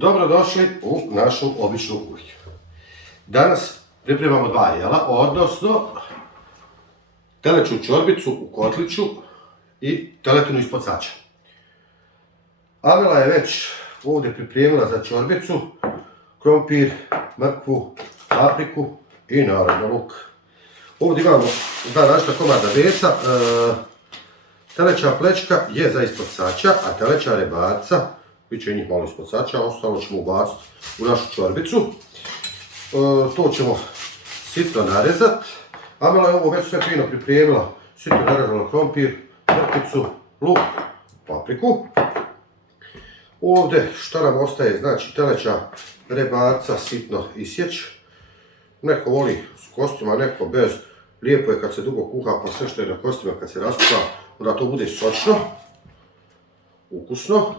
Dobrodošli u našu običnu kuhinju. Danas pripremamo dva jela, odnosno teleću čorbicu u kotliću i teletinu ispod sača. Amela je već ovdje pripremila za čorbicu krompir, mrkvu, papriku i naravno luk. Ovdje imamo dva različita komada mesa. Teleća plečka je za ispod sača, a teleća rebarca bit će njih malo ispod sača, ostalo ćemo ubaciti u našu čorbicu. To ćemo sitno narezati. Amela je ovo već sve fino pripremila. Sitno narezala krompir, mrkvicu, luk, papriku. Ovdje šta nam ostaje, znači teleća rebarca sitno isjeć. Neko voli s kostima, neko bez. Lijepo je kad se dugo kuha, pa sve što je na kostima kad se raskuha, onda to bude sočno, ukusno.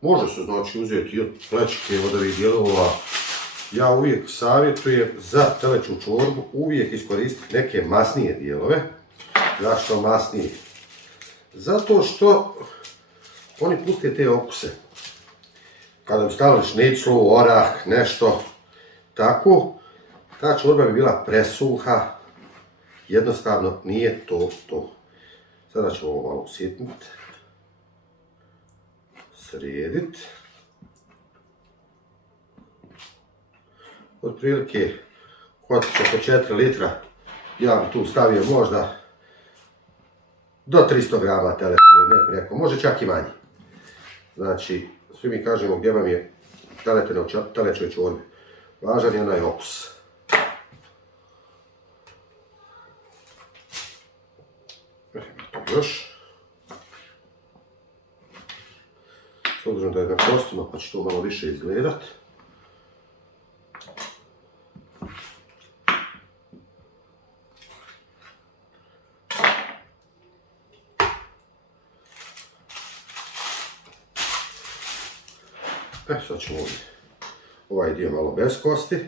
Može se znači uzeti i od plečke, od ovih dijelova. Ja uvijek savjetujem za teleću čorbu uvijek iskoristiti neke masnije dijelove. Zašto masnije? Zato što oni puste te okuse. Kada bi stavili šniclu, orah, nešto tako, ta čorba bi bila presuha. Jednostavno nije to to. Sada ćemo ovo malo usitniti. Srediti. Otprilike kotlić oko 4 litra, ja bi tu stavio možda do 300 grama teletine, ne preko, može čak i manje. Znači, svi mi kažemo gdje vam je teletina u telećoj čorbi. Važan je onaj okus. Još. S obzirom da je na kostima, pa će to malo više izgledat. Sad ćemo ovdje ovaj dio malo bez kosti.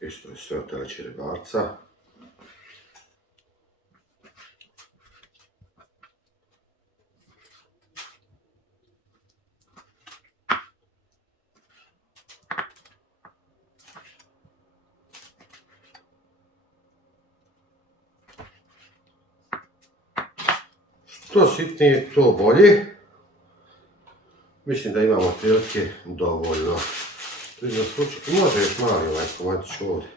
Isto je sve od teleće rebarca. Što sitnije, to bolje. Mislim da imamo otprilike dovoljno. Može još mali ovaj komadić ovdje.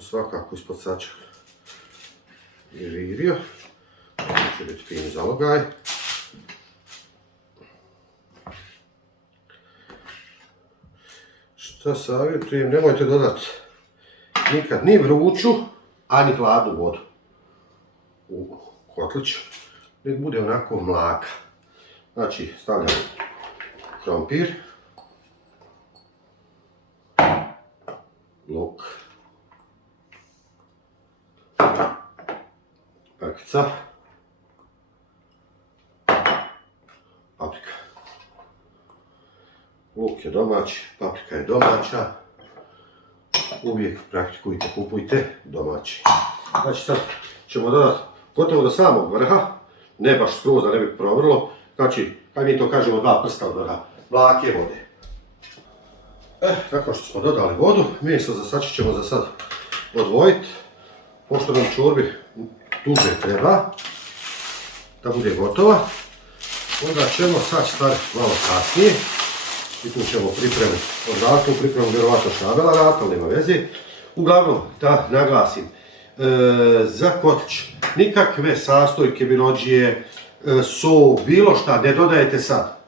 Svakako ispod sača je virio. To će biti fin zalogaj. Šta savjetujem, nemojte dodati nikad ni vruću, a ni hladnu vodu u kotlić. Nek bude onako mlaka. Znači, stavljamo krompir, luk, mrkvica, paprika. Luk je domać, paprika je domaća. Uvijek praktikujte, kupujte domaći. Znači sad ćemo dodati gotovo do samog vrha, ne baš skroz da ne bi provrlo, znači, kad mi to kažemo 2 prsta od vrha, mlake vode. Nakon što smo dodali vodu, meso za sača ćemo za sad odvojiti, pošto nam čorbi duže treba, da bude gotova, onda ćemo sač staviti malo kasnije i tu ćemo pripremiti, odraditi tu pripremu vjerovatno šabela rata, ali nema veze. Uglavnom, da naglasim, za kotlić nikakve sastojke, birođije, so, bilo šta ne dodajete sad.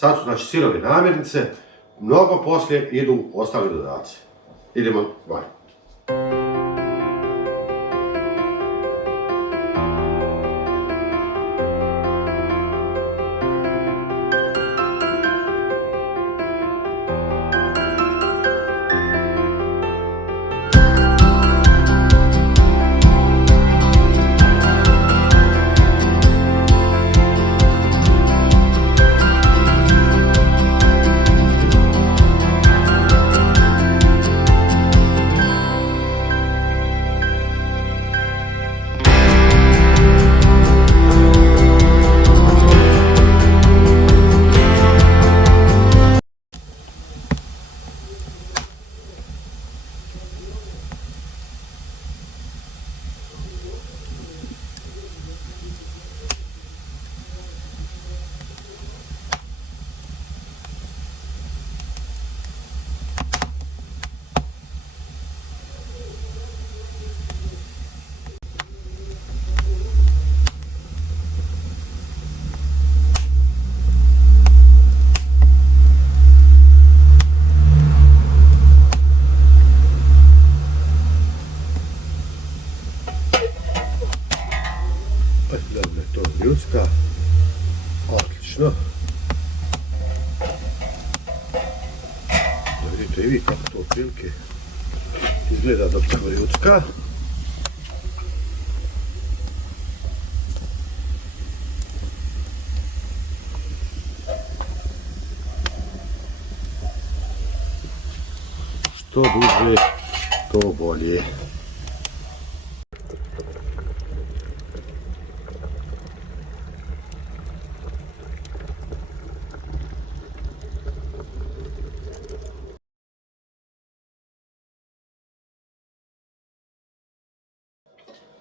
Sad su znači sirove namirnice, mnogo poslije idu ostali dodaci. Idemo van. Dobro, to je ljudska. Odlično. Da vidite i vi kako to otprilike izgleda dok je ljudska. Što duže, to bolje.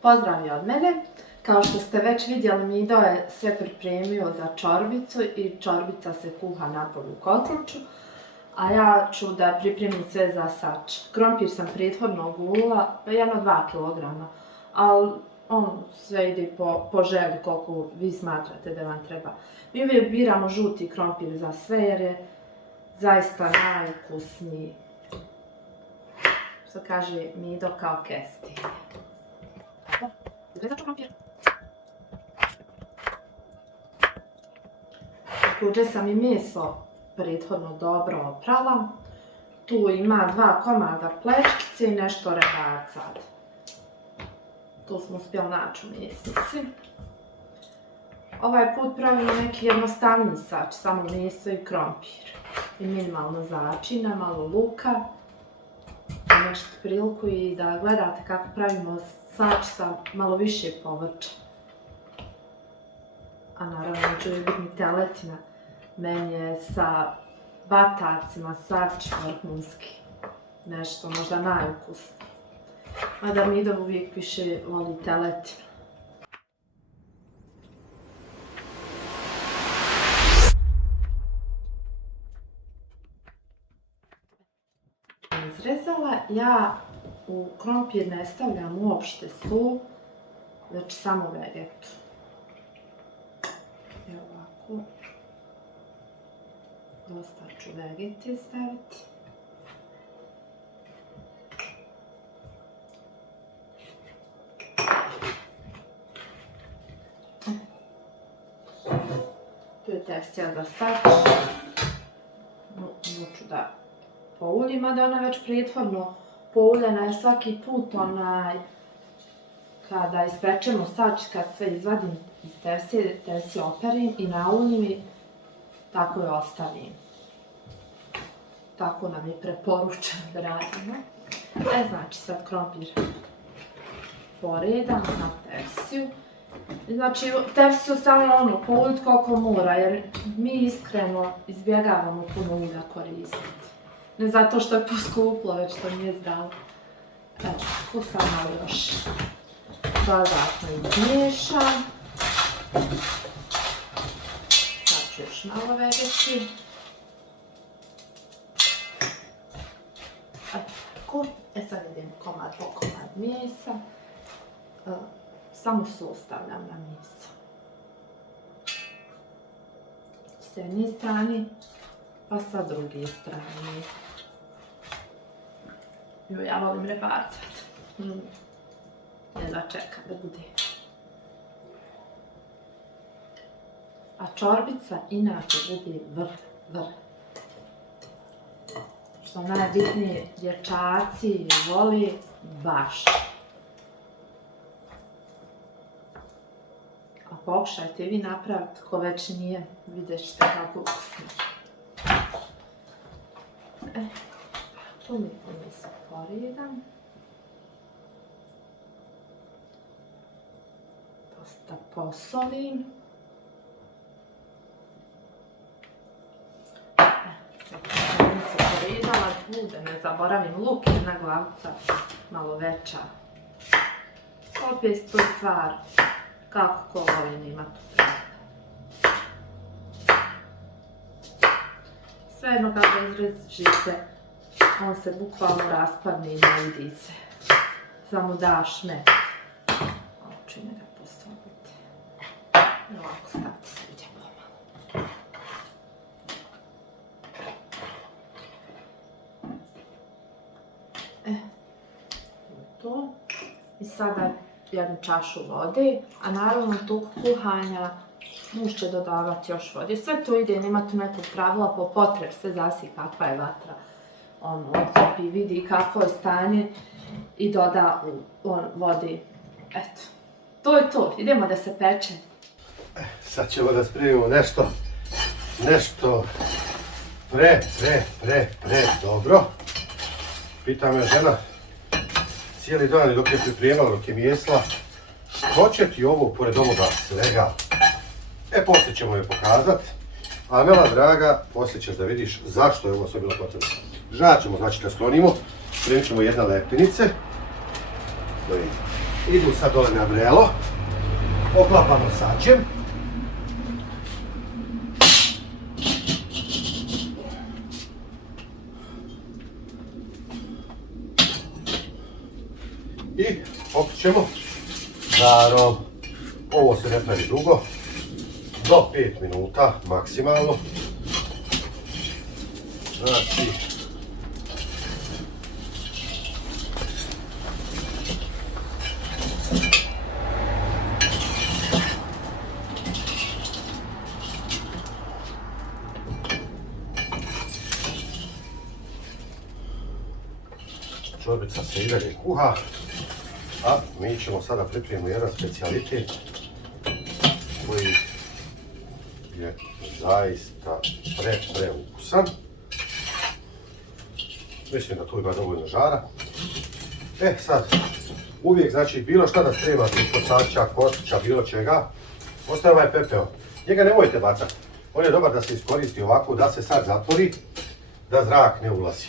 Pozdrav i od mene. Kao što ste već vidjeli, Mido je sve pripremio za čorbicu i čorbica se kuha napolju u kotliću, a ja ću da pripremim sve za sač. Krompir sam prethodno gulila, 1-2 kg, ali on sve ide po želji koliko vi smatrate da vam treba. Mi uvijek biramo žuti krompir za sve jer je zaista najukusniji. Što kaže Mido kao kesti. Izrezaću krompir. Također sam i meso prethodno dobro oprala. Tu ima 2 komada pleškice i nešto rebaca. Tu smo uspjeli naći u mesnici. Ovaj put pravimo neki jednostavniji sač, samo meso i krompir. I minimalno začina, malo luka. Nešto priliku i da gledate kako pravimo sač sa malo više povrća. A naravno će uvijek biti teletina. Meni je sa batacima sač vrhunski. Nešto možda najukusnije. Mada Mido uvijek više voli teletinu. Izrezala, ja u krompir ne stavljam uopšte sol, već samo vegetu. Evo ovako. Dosta ću vegete staviti. Tu je tefsija za sač. Moću da pouljim, mada ona već prethodno pouljena jer svaki put kada ispečemo sač, kad sve izvadim iz tefsije operim i nauljim i tako je ostavim. Tako nam je preporučeno da radimo. Znači sad krompir poredam na tefsiju. Znači tefsiju samo pouljiti koliko mora jer mi iskreno izbjegavamo puno ulja koristiti. Ne zato što je poskuplo, već to nije zdravo. Evo, tu sam malo još dodatno izmiješam. Sad ću još malo vegeti. Tako, sad idem komad po komad mesa. Samo sos stavljam na meso. jedne strane, pa sa druge strane. Ja volim rebarcat. Jedva čekam da bude. A čorbica inače bude vrh. Što najbitnije, dječaci voli baš. A pokušajte vi napraviti, ko već nije, vidjet ćete kako ukusno. Tu mi se poredam. Dosta posolim. Sad mi se poredala, da ne zaboravim luk, jedna glavica malo veća. Opet to je stvar kako ko voli ima tu treba. Svejedno kada izrežite, on se bukvalno raspadne i ne vidi se. Samo daš me. Čine ga postaviti. I ovako staviti sviđa pomalo. To. I sada jednu čašu vode, a naravno tog kuhanja muž će dodavati još vode. Sve to ide, nema tu nekog pravila, po potrebi se zasi kakva je vatra. On odklopi, vidi kakvo je stanje i doda u vodi. Eto, to je to, idemo da se peče. Sad ćemo da spremimo nešto pre dobro. Pita me žena cijeli dan dok je pripremala, dok je mijesla, što će ti ovo pored ovoga svega? Poslije ćemo je pokazat. Amela, draga, poslije ćeš da vidiš zašto je ovo sve bilo potrebno. Žar ćemo, znači da sklonimo, spremit ćemo jedne leptinice. Idu sad dole na vrelo, oklapamo sačem. I okrećemo žarom. Ovo se ne pravi dugo, do 5 minuta maksimalno. Znači, čorbica se i dalje kuha, a mi ćemo sada pripremiti jedan specijalitet koji je zaista preukusan. Mislim da tu ima dovoljno žara. Sad, uvijek znači bilo šta da spremate ispod sača, kostića, bilo čega, ostaje ovaj pepeo. Njega nemojte bacati. On je dobar da se iskoristi ovako, da se sad zatvori, da zrak ne ulazi.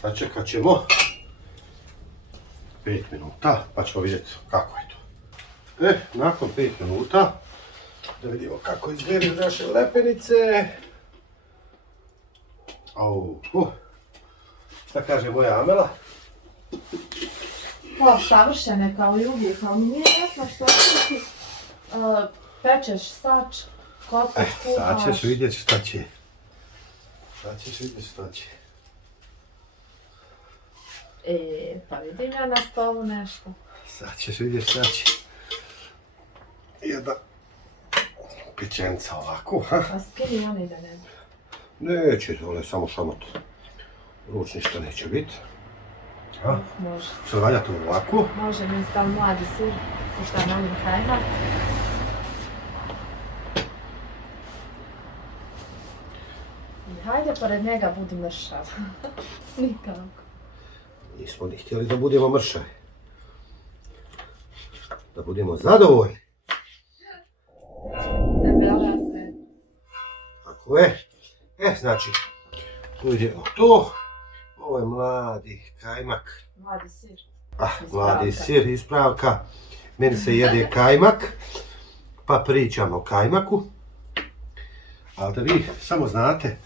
Sačekat ćemo 5 minuta, pa ćemo vidjeti kako je to. Nakon 5 minuta, da vidimo kako izgledaju naše lepenice. Šta kaže moja Amela? Savršene kao i uvijek, ali nije jasno što ti pečeš sač, kotliš, kuhaš. Sad ćeš vidjeti šta će. Pa vidim ja na stolu nešto. Sad ćeš vidjeti šta će. Jedna pečenca ovako. A skini oni da ne bi. Neće, dole samo šamot. Ruč ništa neće biti. Može. Što valja to ovako? Može mi stav mladi sir, pošto je manjim kajmak. I hajde pored njega budi mršav. Nikako. Nismo ni htjeli da budemo mršavi. Da budemo zadovoljni. Debela sve. Tako je. Znači, tu ide to. Ovo je mladi kajmak. Mladi sir. Mladi sir, ispravka. Meni se jede kajmak, pa pričam o kajmaku. Ali da vi samo znate,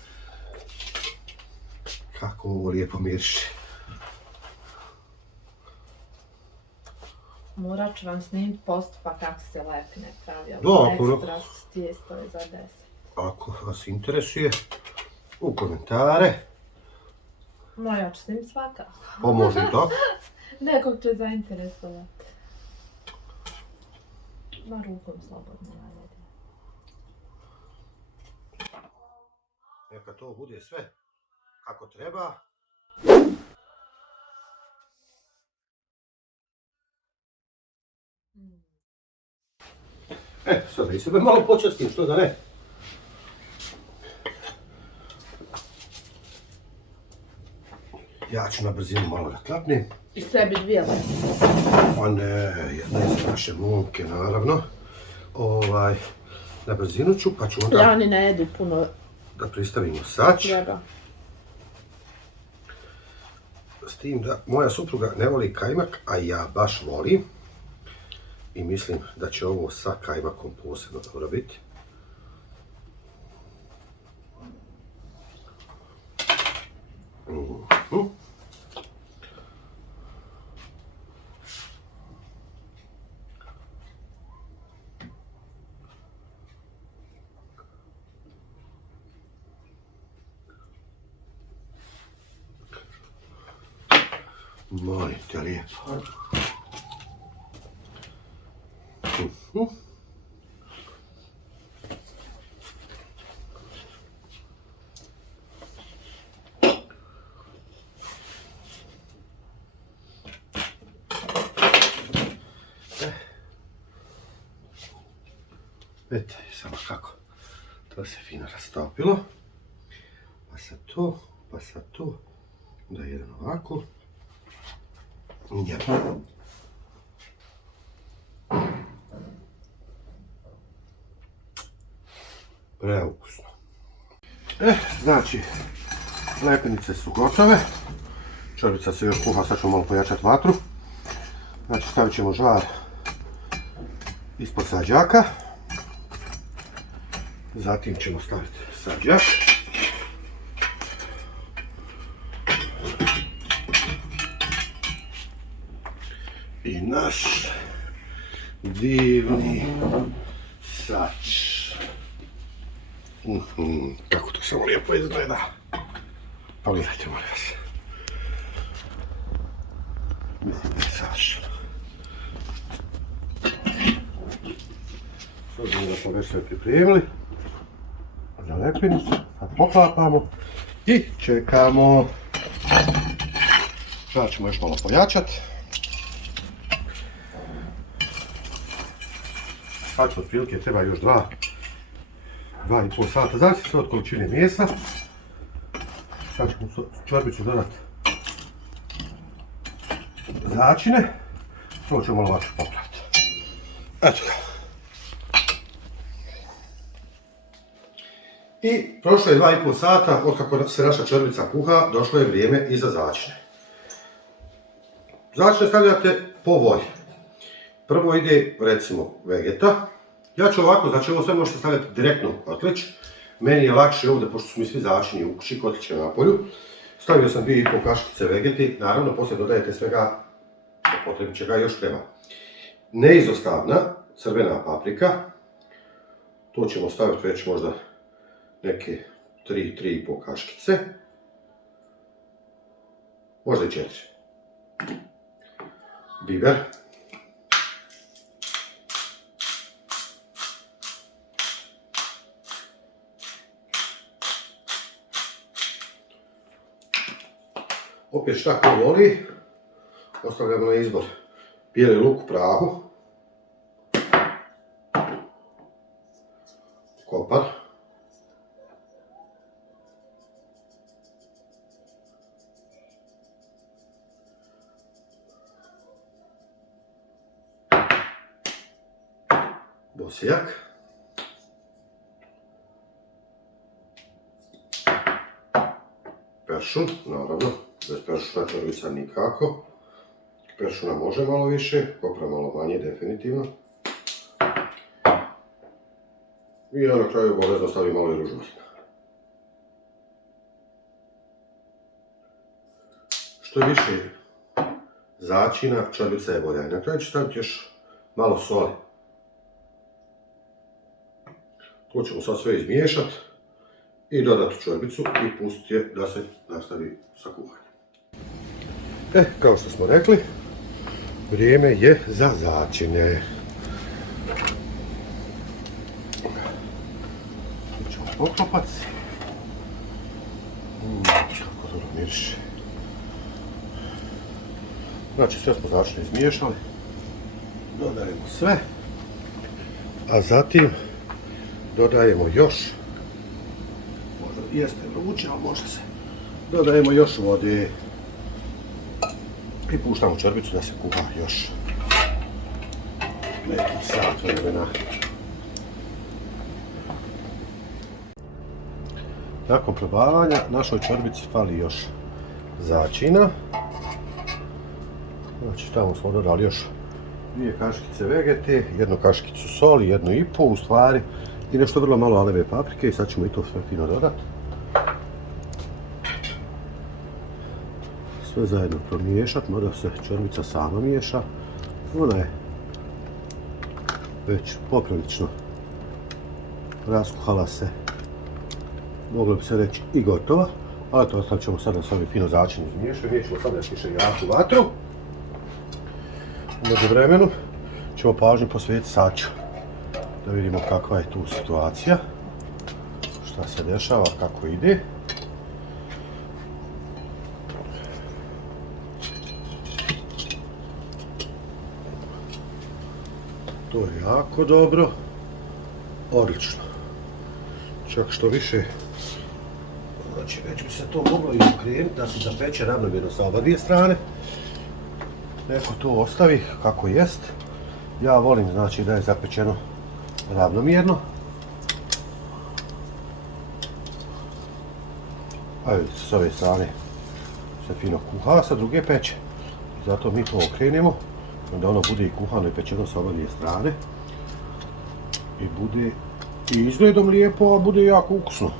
Kako ovo lijepo miriše. Morat ću vam snimiti postupak kako se lepine pravi. Ekstra tijesto je za 10. Ako vas interesuje, u komentare. No, ja ću snimiti svakako. Pa može i tako. Nekog će zainteresovati. Na rukom slobodno najedi. Neka to bude sve kako treba. Sada i sebe malo počastim, što da ne. Ja ću na brzinu malo da klapnem. I sebi 2 lesice. Pa ne, jedna je za naše momke, naravno. Na brzinu ću, pa ću onda... Ja ni ne jedu puno. Da pristavimo sač. Treba. S tim da moja supruga ne voli kajmak, a ja baš volim. I mislim da će ovo sa kajmakom posebno dobro biti. Molim te lijepo. Vidite samo kako to se fino rastopilo. Pa sad to, pa sad to. Da jedan ovako. Jedan. Preukusno. Znači, lepenice su gotove. Čorbica se još kuha, sad ćemo malo pojačati vatru. Znači, stavit ćemo žar ispod sađaka. Zatim ćemo staviti sađak. I naš divni sač. Kako to samo lijepo izgleda. Pa gledajte, molim vas. Mislim da je savršeno. S obzirom da smo već sve pripremili za lepinicu, sad poklapamo i čekamo. Sad ćemo još malo pojačati. Sad otprilike treba još 2,5 sata, zavisi sve od količine mesa. Sad ćemo čorbicu dodati začine. To ćemo malo lakše popraviti. Eto ga. I prošlo je 2,5 sata od kako se naša čorbica kuha, došlo je vrijeme i za začine. Začine stavljate po volji. Prvo ide, recimo, vegeta. Ja ću ovako, znači ovo sve možete stavljati direktno u kotlić. Meni je lakše ovdje, pošto su mi svi začini u kući, kotlić je na polju. Stavio sam 2,5 kašikice vegeti, naravno poslije dodajete svega što potrebi čega još treba. Neizostavna crvena paprika. To ćemo staviti već možda neke 3,5 kašikice. Možda i 4. Biber. Opet šta ko voli, ostavljamo na izbor bijeli luk u prahu, kopar, bosijak, peršun, naravno. Bez peršuna čorbica nikako. Peršuna može malo više, kopra malo manje, definitivno. I na kraju obavezno stavim malo i ružu maslina. što više začina, čorbica je bolja. I na kraju ću staviti još malo soli. To ćemo sad sve izmiješati i dodati čorbicu i pustiti je da se nastavi sa kuhanjem. Kao što smo rekli, vrijeme je za začine. Ćemo poklopac. Kako dobro miriše. Znači sve smo začine izmiješali. Dodajemo sve. A zatim dodajemo još, možda jeste vruće, ali može se, dodajemo još vode i puštamo čorbicu da se kuha još neki sat vremena. Nakon probavanja našoj čorbici fali još začina. Znači tamo smo dodali još 2 kaškice vegete, 1 kaškicu soli, 1,5 u stvari i nešto vrlo malo aleve paprike i sad ćemo i to sve fino dodati. Sve zajedno promiješati, mada se čorbica sama miješa. Ona je već poprilično raskuhala se, moglo bi se reći i gotova, ali to ostavit ćemo sad da se ovi fino začini izmiješaju. Nećemo sad još više jaku vatru. U međuvremenu ćemo pažnju posvetiti saču, da vidimo kakva je tu situacija, šta se dešava, kako ide. To je jako dobro, odlično. Čak što više, znači već bi se to moglo i okrenuti da se zapeče ravnomjerno sa oba dvije strane. Neko to ostavi kako jest. Ja volim znači da je zapečeno ravnomjerno. A vidite, s ove strane se fino kuha, sa druge peče. Zato mi to okrenemo, onda ono bude i kuhano i pečeno sa oba dvije strane. I bude i izgledom lijepo, a bude jako ukusno.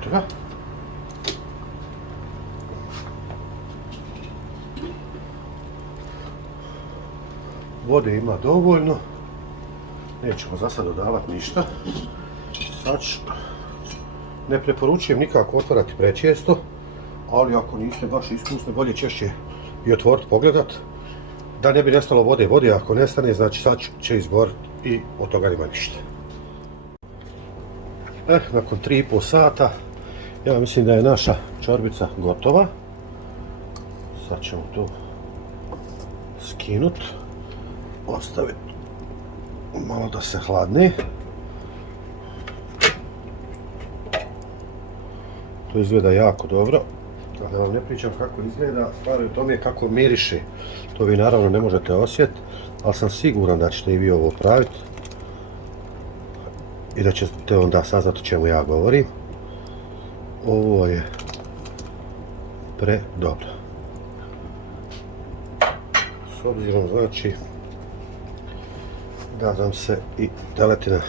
Eto ga. Vode ima dovoljno. Nećemo za sad dodavati ništa. Sač ne preporučujem nikako otvarati prečesto, ali ako niste baš iskusni, bolje češće i otvoriti, pogledat, da ne bi nestalo vode. Vode ako nestane, znači sač će izgoriti i od toga nema ništa. Nakon 3,5 sata, ja mislim da je naša čorbica gotova. Sad ćemo to skinuti, ostaviti malo da se hladne. To izgleda jako dobro, da vam ne pričam kako izgleda, stvar je u tome kako miriše. To vi naravno ne možete osjetiti, ali sam siguran da ćete i vi ovo praviti i da ćete onda saznati o čemu ja govorim. Ovo je predobro. S obzirom znači da nam se i teletina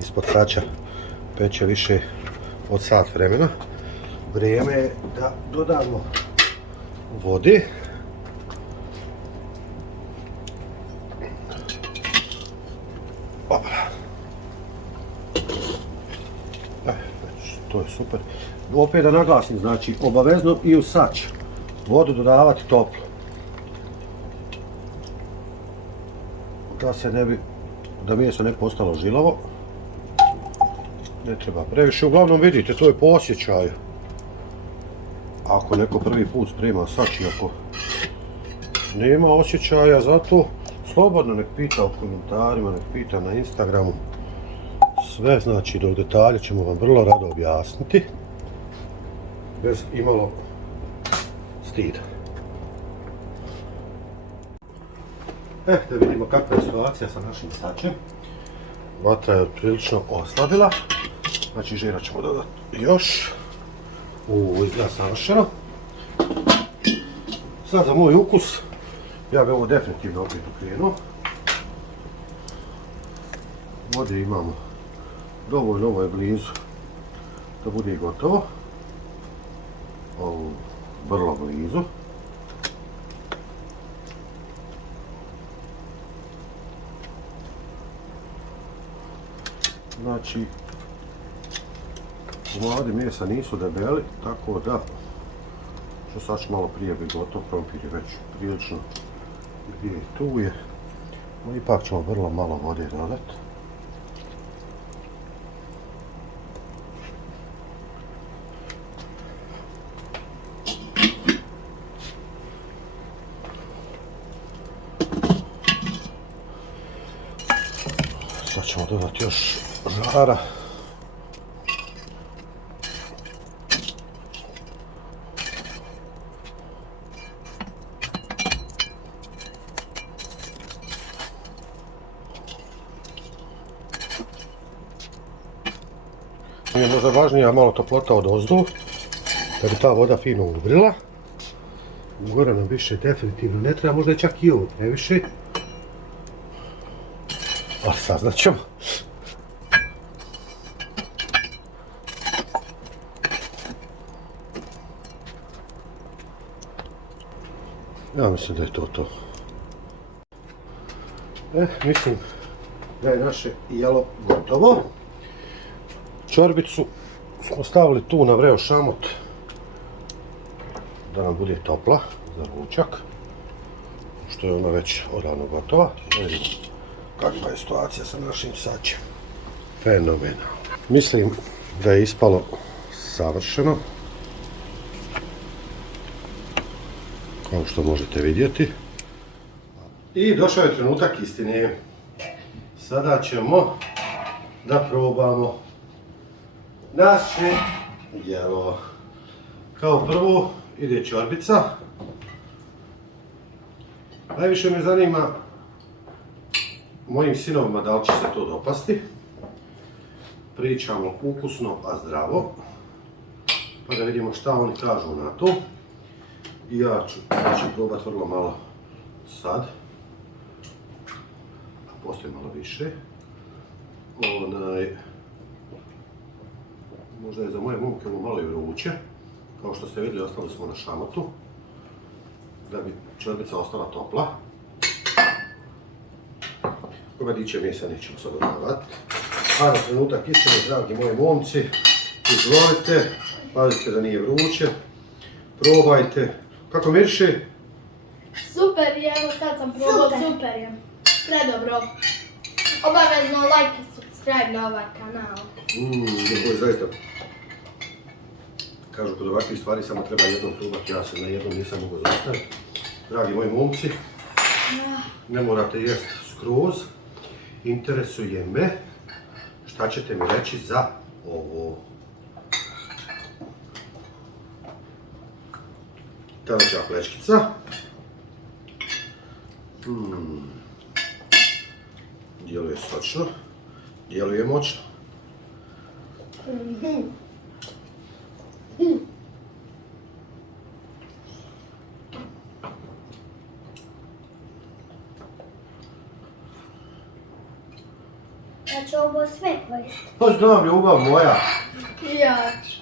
ispod sača peče više od sat vremena, vrijeme je da dodamo vode. To je super. Opet da naglasim, znači obavezno i u sač vodu dodavati toplu. Da se ne bi, da meso ne postalo žilavo. Ne treba previše, uglavnom vidite, to je po osjećaju. Ako neko prvi put sprema sač, ako nema osjećaja za to, slobodno nek pita u komentarima, nek pita na Instagramu. Sve znači do detalja ćemo vam vrlo rado objasniti, bez imalo stida. Da vidimo kakva je situacija sa našim sačem. Vatra je prilično oslabila, znači žira ćemo dodati još. Izgleda savršeno. Sad za moj ukus, ja bi ovo definitivno opet okrenuo. vode imamo dovoljno, ovo je blizu da bude gotovo. Ovo vrlo blizu. Znači, komadi mesa nisu debeli, tako da što sad ću malo prije bi gotov, krompir je već prilično gdje je tu je. No, ipak ćemo vrlo malo vode dodati. Sad ćemo dodati još žara. Mi je možda važnija malo toplota od ozdu, da bi ta voda fino uvrila. Gore nam više definitivno ne treba, možda je čak i ovo previše. Ali saznat ćemo. Ja mislim da je to. Mislim da je naše jelo gotovo. Čorbicu smo stavili tu na vreo šamot da nam bude topla za ručak, što je ona već odavno gotova. Vidimo kakva je situacija sa našim sačem. Fenomenalno. Mislim da je ispalo savršeno, kao što možete vidjeti. I došao je trenutak istine. Sada ćemo da probamo naše jelo. Kao prvo ide čorbica. Najviše me zanima mojim sinovima da li će se to dopasti. Pričamo ukusno, a zdravo. Pa da vidimo šta oni kažu na to. I ja ću probati vrlo malo sad. A poslije malo više. Možda je za moje momke malo i vruće. Kao što ste vidjeli, ostali smo na šamotu. Da bi čorbica ostala topla. Komadiće mesa nećemo sad dodavati. A na trenutak istine, dragi moji momci, izvolite. Pazite da nije vruće. Probajte. Kako miriše? Super je, evo sad sam probao, super je. Predobro. Obavezno like i subscribe na ovaj kanal. Ovo je zaista. Kažu kod ovakvih stvari samo treba jednom probati, ja se na jednom nisam mogao zaustaviti. Dragi moji momci, ne morate jesti skroz. Interesuje me šta ćete mi reći za ovo. Teleća plečkica. Djeluje sočno, djeluje moćno. Ja ću ovo sve pojesti. To znam, ljubav moja. Ja ću.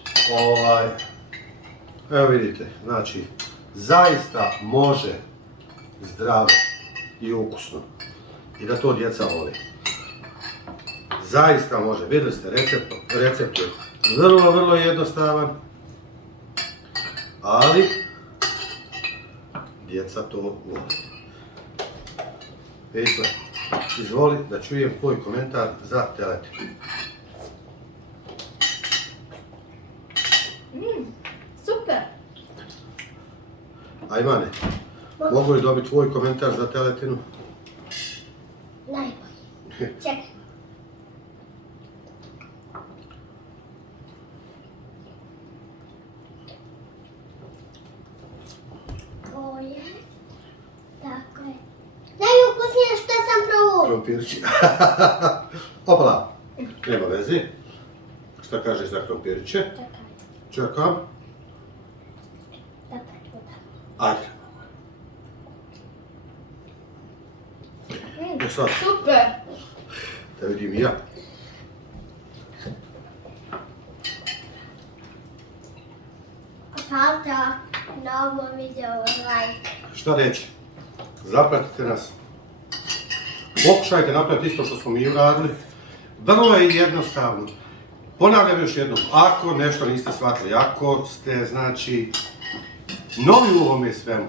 Evo vidite, znači, zaista može zdravo i ukusno. I da to djeca vole. Zaista može. Vidjeli ste, recept je vrlo, vrlo jednostavan. Ali, djeca to vole. Isla, izvoli da čujem tvoj komentar za teletinu. Super. Ajmane, mogu li dobiti tvoj komentar za teletinu? Najbolji. Čekaj. Ovo je. Tako je. Najukusnije što sam probao. Krompirči. Opala, nema veze. Šta kažeš za krompirče? Čekaj. Čekam. Da pregledam. Ajde. Sad, Super. Da vidim i ja. Hvala na ovom videu like. Šta reći? Zapratite nas. Pokušajte napraviti isto što smo mi uradili. Vrlo je jednostavno. Ponavljam još jednom, ako nešto niste shvatili, ako ste, znači, novi u ovome svemu,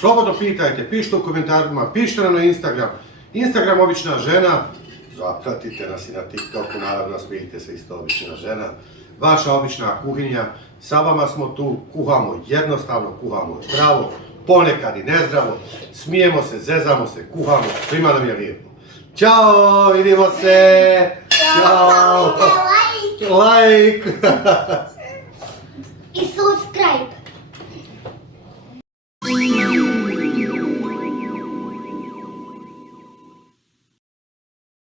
slobodno pitajte, pišite u komentarima, pišite nam na Instagram. Instagram obična žena, zapratite nas i na TikToku, naravno smijete se isto obična žena. Vaša obična kuhinja, sa vama smo tu, kuhamo jednostavno, kuhamo zdravo, ponekad i nezdravo, smijemo se, zezamo se, kuhamo, svima nam je lijepo. Ćao, vidimo se! Ćao! Like! I subscribe.